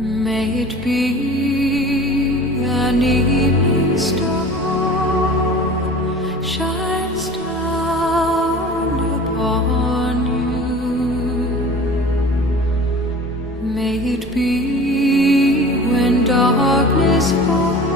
May it be an evening star shines down upon you. May it be when darkness falls